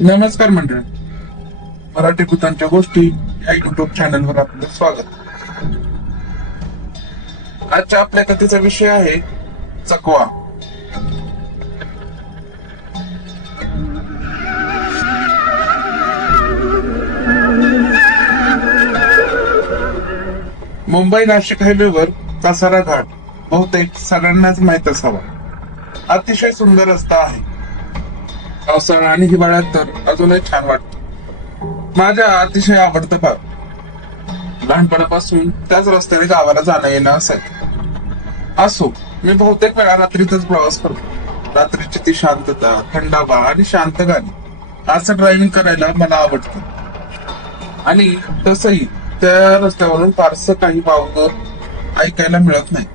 नमस्कार मंडळी, मराठी भूतांच्या गोष्टी या युट्यूब चॅनलवर आपलं स्वागत. आजच्या आपल्या कथेचा विषय आहे चकवा. मुंबई नाशिक हायवेवर कसारा घाट बहुतेक सगळ्यांनाच माहित असावा. अतिशय सुंदर रस्ता आहे. पावसाळा आणि हिवाळ्यात तर अजूनही छान वाटतं. माझ्या अतिशय आवडतं भाग. लहानपणापासून त्याच रस्त्याने गावाला जाणं येणं असायचं. असो, मी बहुतेक वेळा रात्रीतच प्रवास करतो. रात्रीची ती शांतता, थंडावा आणि शांत गाणी, असं ड्रायव्हिंग करायला मला आवडतं. आणि तसंही त्या रस्त्यावरून फारसं काही वावग ऐकायला मिळत नाही.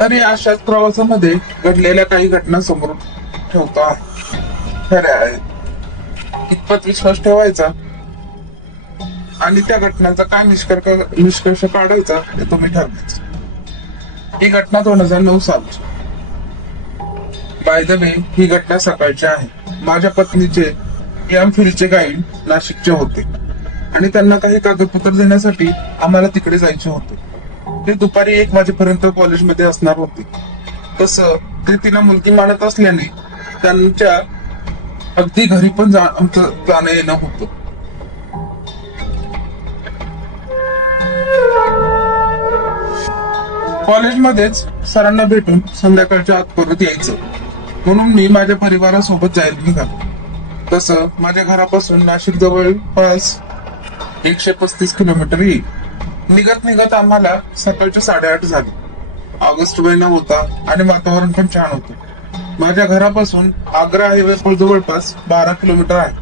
तरी अशाच प्रवासामध्ये घडलेल्या काही घटना समोर ठेवतो आहे. खऱ्या आहेत. कितपत विश्वास ठेवायचा आणि त्या घटनांचा काय निष्कर्ष काढायचा हे तुम्ही ठरवायचं. ही घटना 2009 सालची. बाय द वे, ही घटना सकाळची आहे. माझ्या पत्नीचे एमफिलचे गाईड नाशिकचे होते आणि त्यांना काही कागदपत्र देण्यासाठी आम्हाला तिकडे जायचे होते. ते दुपारी 1 वाजेपर्यंत कॉलेजमध्ये असणार होते. तसं ते तिला मुलगी मानत असल्याने त्यांच्या अगदी घरी पण आमचं जाणं येणं होतं. कॉलेजमध्येच सरांना भेटून संध्याकाळच्या आत परत यायचं म्हणून मी माझ्या परिवारासोबत जायला निघालो. तसं माझ्या घरापासून नाशिक जवळपास 135 किलोमीटर येईल. निघत आम्हाला सकाळचे 8:30 झाले. ऑगस्ट महिना होता आणि वातावरण पण छान होतं. माझ्या घरापासून आग्रा हायवे जवळपास 12 किलोमीटर आहे.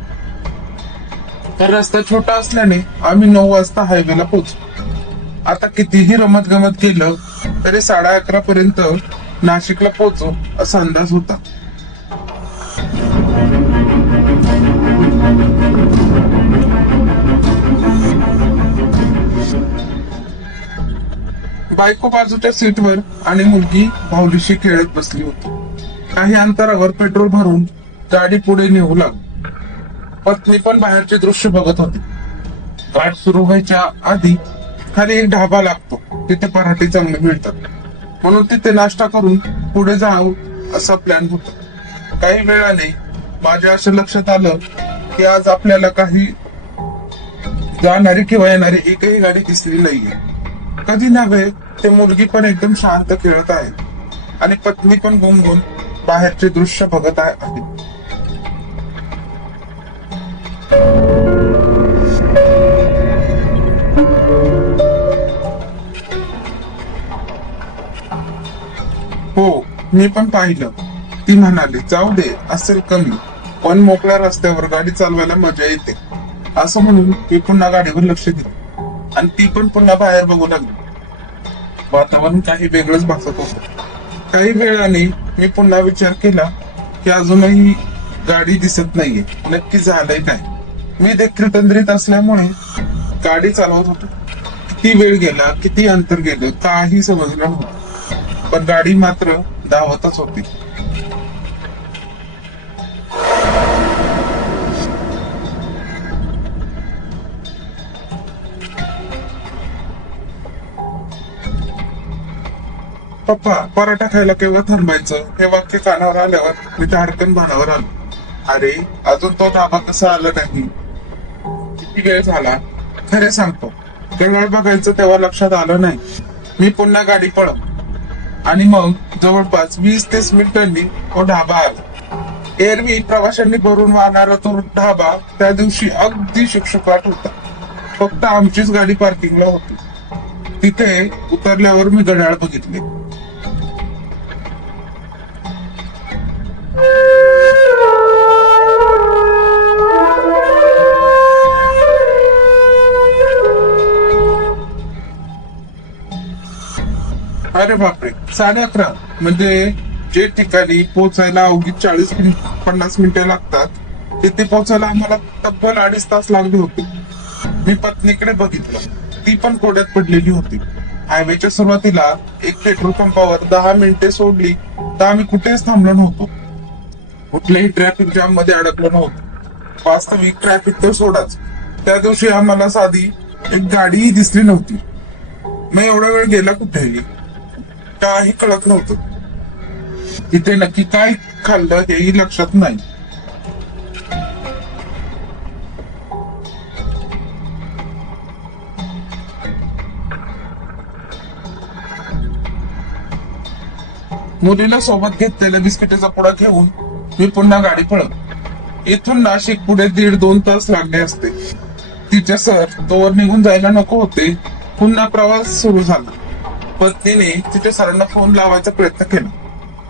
तर रस्ता छोटा असल्याने आम्ही 9 वाजता हायवेला पोहोचलो. आता कितीही रमत गमत केलं तरी 11:30 पर्यंत नाशिकला पोहोचू असा अंदाज होता. बायको बाजूच्या सीटवर आणि मुलगी बाहुलीशी खेळत बसली होती. काही अंतरावर पेट्रोल भरून गाडी पुढे नेऊ लागली. पत्नी पण बाहेरचे दृश्य बघत होती. गाडी सुरू व्हायच्या आधी खाली एक ढाबा लागतो. तिथे पराठे चांगले मिळतात म्हणून तिथे नाश्ता करून पुढे जाऊ असा प्लॅन होता. काही वेळाने माझ्या असं लक्षात आलं की आज आपल्याला काही जाणारी किंवा येणारी एकही गाडी दिसली नाहीये. कधी नव्हे ते मुलगी पण एकदम शांत खेळत आहे आणि पत्नी पण गुंगून बाहेरचे दृश्य बघत आहे. हो, मी पण पाहिलं. ती म्हणाली, जाऊ दे, असेल कमी, पण मोकळ्या रस्त्यावर गाडी चालवायला मजा येते. असं म्हणून मी पुन्हा गाडीवर लक्ष दिलं आणि ती पण पुन्हा बाहेर बघू लागली. वातावरण काही वेगळंच भासत होतं. काही वेळाने मी पुन्हा विचार केला की अजूनही गाडी दिसत नाहीये. नक्की झालंय काय? मी देखील तंद्रीत असल्यामुळे गाडी चालवत होतो. किती वेळ गेला, किती अंतर गेलं काही समजलं नव्हतं, पण गाडी मात्र धावतच होती. पप्पा, पराठा खायला केव्हा थांबायचं? हे वाक्य कानावर आल्यावर मी धाडकन भानावर आलो. अरे, अजून तो ढाबा कसा आला नाही? किती वेळ झाला? खरे सांगतो, केवळ बघायचं तेव्हा लक्षात आलं नाही. मी पुन्हा गाडी पळव आणि मग जवळपास 20-30 मिनिटांनी तो ढाबा आला. एरवी प्रवाशांनी भरून वाहणारा तो ढाबा त्या दिवशी अगदी शुकशुकाट होता. फक्त आमचीच गाडी पार्किंगला होती. तिथे उतरल्यावर मी घड्याळ बघितले. अरे बापरे, 11:30. म्हणजे जे ठिकाणी पोहोचायला अवघी 40-50 मिनिटे लागतात तिथे पोहोचायला आम्हाला तब्बल 2.5 तास लागले होते. मी पत्नीकडे बघितलं. ती पण कोड्यात पडलेली होती. हायवेच्या सुरुवातीला एक पेट्रोल पंपावर 10 मिनिटे सोडली तर आम्ही कुठेच थांबलो नव्हतो. कुठल्याही ट्रॅफिक जाम मध्ये अडकलो नव्हतो. वास्तविक ट्रॅफिक तर सोडाच, त्या दिवशी आम्हाला साधी एक गाडीही दिसली नव्हती. मग एवढा वेळ गेला कुठेही काही कळत नव्हतं. तिथे नक्की काय खाल्लं हेही लक्षात नाही. मुलीला सोबत घेतलेल्या बिस्किटाचा पुडा घेऊन मी पुन्हा गाडी पळत. इथून नाशिक पुढे 1.5-2 तास लागले असते. तिचे सर तोवर निघून जायला नको होते. पुन्हा प्रवास सुरू झाला. पत्नीने तिच्या सरांना फोन लावायचा प्रयत्न केला,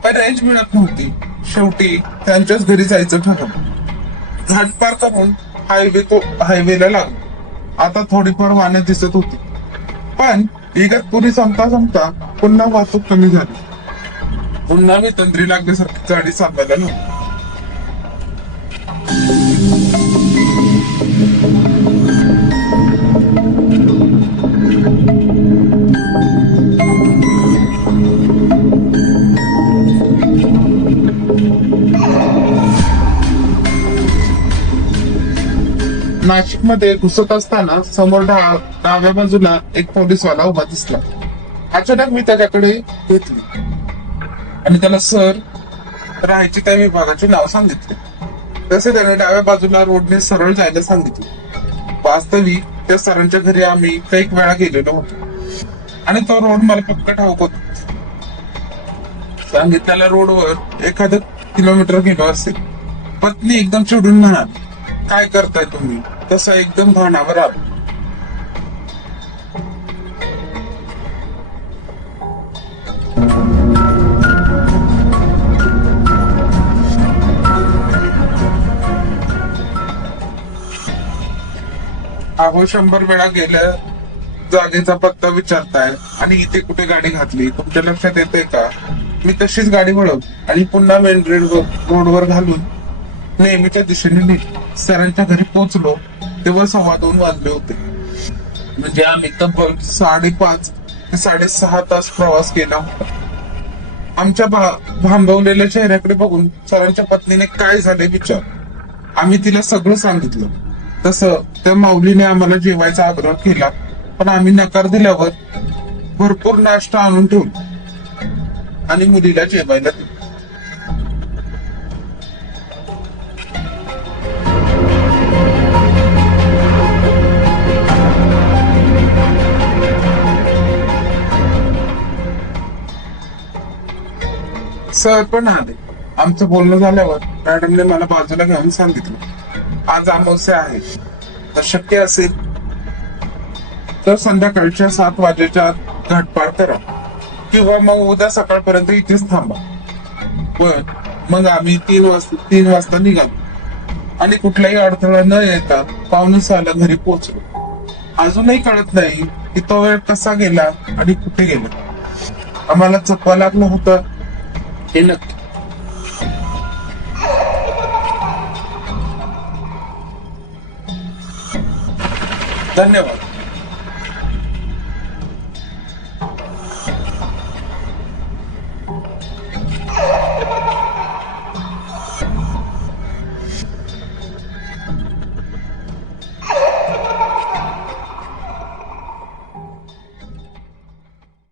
पण रेंज मिळत नव्हती. शेवटी त्यांच्याच घरी जायचं ठरवलं. घाट पार करून हायवेला लागलो. आता थोडीफार वाहने दिसत होती, पण इगतपुरी संपता संपता पुन्हा वाहतूक कमी झाली. पुन्हा मी तंद्री लागल्यासारखी गाडी चालवायला लागलो. नाशिक मध्ये घुसत असताना समोर डाव्या बाजूला एक पोलीसवाला उभा दिसला. अचानक मी त्याच्याकडे घेतली आणि त्याला सर राहायची त्या विभागाचे नाव सांगितले. तसे त्याने डाव्या बाजूला रोडने सरळ जायला सांगितले. वास्तविक त्या सरांच्या घरी आम्ही काही वेळा गेलेलो होतो आणि तो रोड मला पक्का ठाऊक होता. सांगितलेल्या रोडवर एखादं किलोमीटर गेलो असेल. पत्नी एकदम चिडून म्हणाली, काय करताय तुम्ही? तसा एकदम भानावर आलो. अहो 100 वेळा गेल्या जागेचा पत्ता विचारताय आणि इथे कुठे गाडी घातली तुमच्या लक्षात येते का? मी तशीच गाडी वळवली आणि पुन्हा मेन रोडवर घालून नेहमीच्या दिशेने निघलो. सरांच्या घरी पोहोचलो तेव्हा 2:15 वाजले होते. म्हणजे आम्ही तब्बल 5.5 ते 6.5 तास प्रवास केला होता. आमच्या भांबवलेल्या चेहऱ्याकडे बघून सरांच्या पत्नीने काय झाले विचार. आम्ही तिला सगळं सांगितलं. तसं त्या माऊलीने आम्हाला जेवायचा आग्रह केला, पण आम्ही नकार दिल्यावर भरपूर नाश्ता आणून ठेवला आणि मुलीला जेवायला दिलं. सर पण आले. आमचं बोलणं झाल्यावर मॅडमने मला बाजूला घेऊन सांगितलं, आज अमावस्या आहे, तर शक्य असेल तर संध्याकाळच्या 7 वाजेच्या आत घाटपाड करा किंवा मग उद्या सकाळपर्यंत इथेच थांबा. पण मग आम्ही 3 वाजता निघालो आणि कुठलाही अडथळा न येता 5:45 घरी पोहोचलो. अजूनही कळत नाही की तो वेळ कसा गेला आणि कुठे गेला. आम्हाला चकवा लागलं होतं हे नक्की. धन्यवाद.